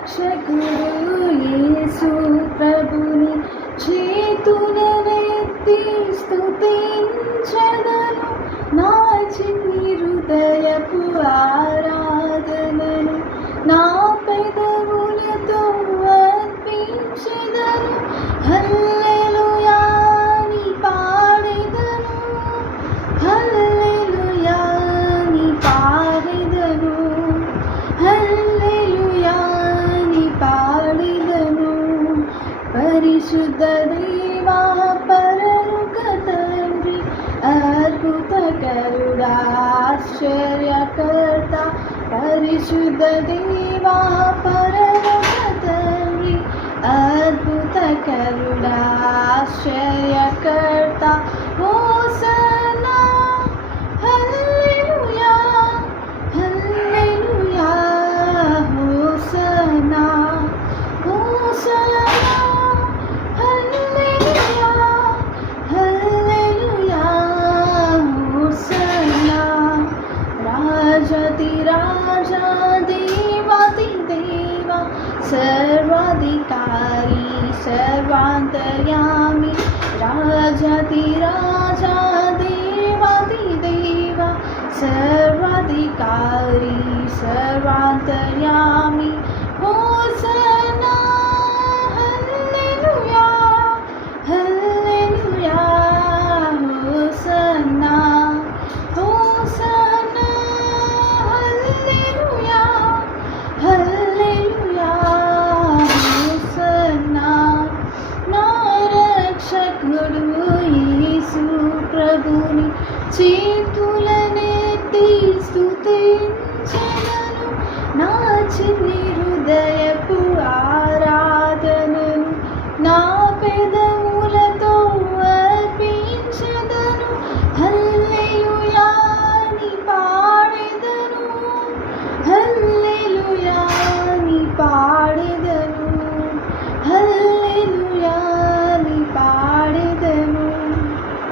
రక్షకుడు యేసు ప్రభుని చేతులనెత్తి స్తుతించెదను. నా చిన్ని హృదయపు ఆరాధనను నా పెదవులతో అర్పించెదను. హల్లెలూయా ని పాడెదను, హల్లెలూయా ని పాడెదను, హల్లెలూయా ని పాడెదను. పరిశుద్ధ దేవా పరలోక తండ్రి, అద్భుతకరుడా ఆశ్చర్యకర్త. పరిశుద్ధ దేవా పరలోక తండ్రి, అద్భుతకరుడా ఆశ్చర్యకర్త. హోసన్నా హల్లెలూయా, హల్లెలూయా, హోసన్నా, హోసన్నా, హల్లెలూయా, హల్లెలూయా, హోసన్నా. రాజాది రాజా దేవాది దేవా సర్వాధికారి సర్వాంతర్యామి. రాజాది రాజా దేవాది దేవా సర్వాధికారి సర్వాంతర్యామి.